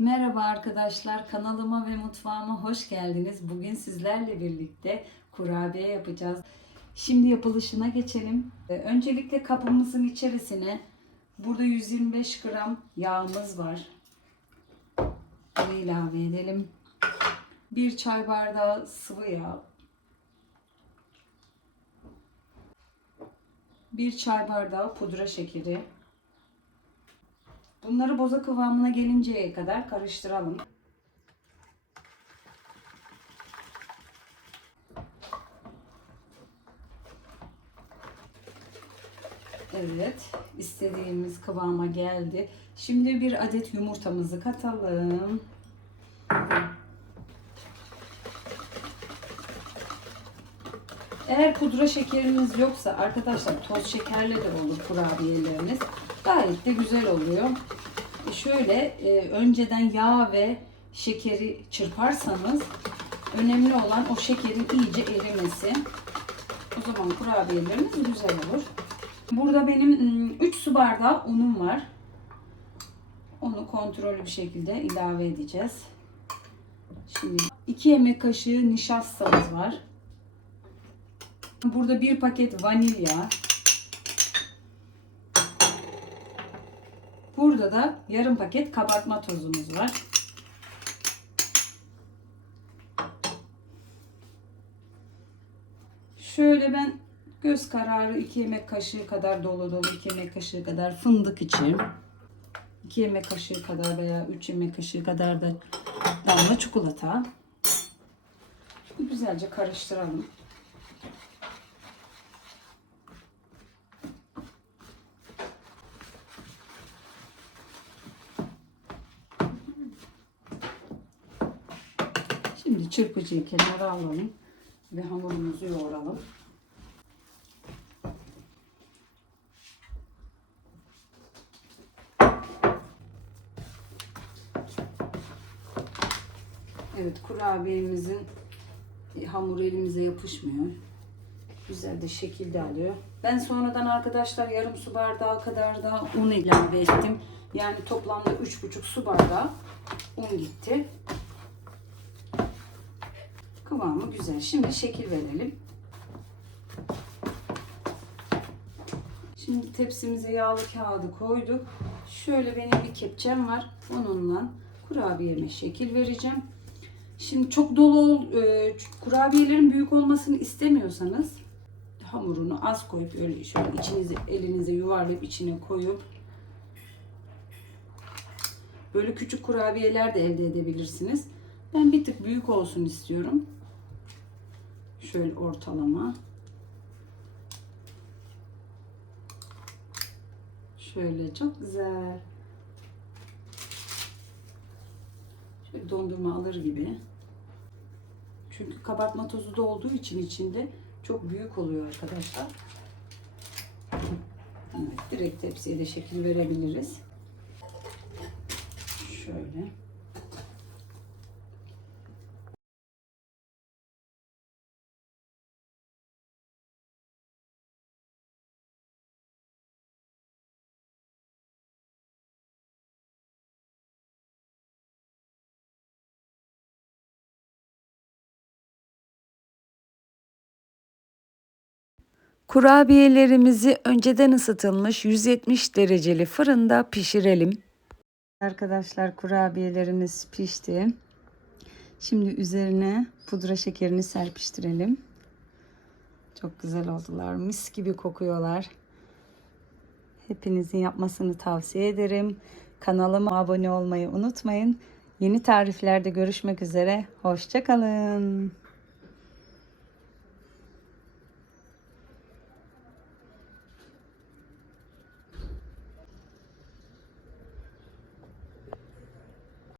Merhaba arkadaşlar, kanalıma ve mutfağıma hoş geldiniz. Bugün sizlerle birlikte kurabiye yapacağız. Şimdi yapılışına geçelim. Ee, Öncelikle kabımızın içerisine burada 125 gram yağımız var. Bunu ilave edelim. Bir çay bardağı sıvı yağ. Bir çay bardağı pudra şekeri. Bunları boza kıvamına gelinceye kadar karıştıralım. Evet, istediğimiz kıvama geldi. Şimdi bir adet yumurtamızı katalım. Eğer pudra şekeriniz yoksa arkadaşlar toz şekerle de olur kurabiyeleriniz. Gayet de güzel oluyor. E Şöyle e, önceden yağ ve şekeri çırparsanız önemli olan o şekerin iyice erimesi. O zaman kurabiyeleriniz güzel olur. Burada benim 3 su bardağı unum var. Onu kontrollü bir şekilde ilave edeceğiz. Şimdi 2 yemek kaşığı nişastamız var. Burada bir paket vanilya. Burada da yarım paket kabartma tozumuz var. Şöyle ben göz kararı 2 yemek kaşığı kadar dolu dolu 2 yemek kaşığı kadar fındık içeyim. 2 yemek kaşığı kadar veya 3 yemek kaşığı kadar da damla çikolata. Güzelce karıştıralım. Şimdi çırpıcıyı kenara alalım ve hamurumuzu yoğuralım. Evet kurabiyemizin hamuru elimize yapışmıyor. Güzel de şekilde alıyor. Ben sonradan arkadaşlar yarım su bardağı kadar da un ilave ettim. Yani toplamda 3,5 su bardağı un gitti. Kıvamı güzel. Şimdi şekil verelim. Şimdi tepsimize yağlı kağıdı koyduk. Şöyle benim bir kepçem var. Onunla kurabiyeme şekil vereceğim. Şimdi çok dolu ol, e, kurabiyelerin büyük olmasını istemiyorsanız hamurunu az koyup öyle şöyle içinize elinize yuvarlayıp içine koyup böyle küçük kurabiyeler de elde edebilirsiniz. Ben bir tık büyük olsun istiyorum. Şöyle ortalama. Şöyle çok güzel. Şöyle dondurma alır gibi. Çünkü kabartma tozu da olduğu için içinde çok büyük oluyor arkadaşlar. Evet, direkt tepsiye de şekil verebiliriz. Şöyle. Kurabiyelerimizi önceden ısıtılmış 170 dereceli fırında pişirelim. Arkadaşlar kurabiyelerimiz pişti. Şimdi üzerine pudra şekerini serpiştirelim. Çok güzel oldular. Mis gibi kokuyorlar. Hepinizin yapmasını tavsiye ederim. Kanalıma abone olmayı unutmayın. Yeni tariflerde görüşmek üzere. Hoşçakalın.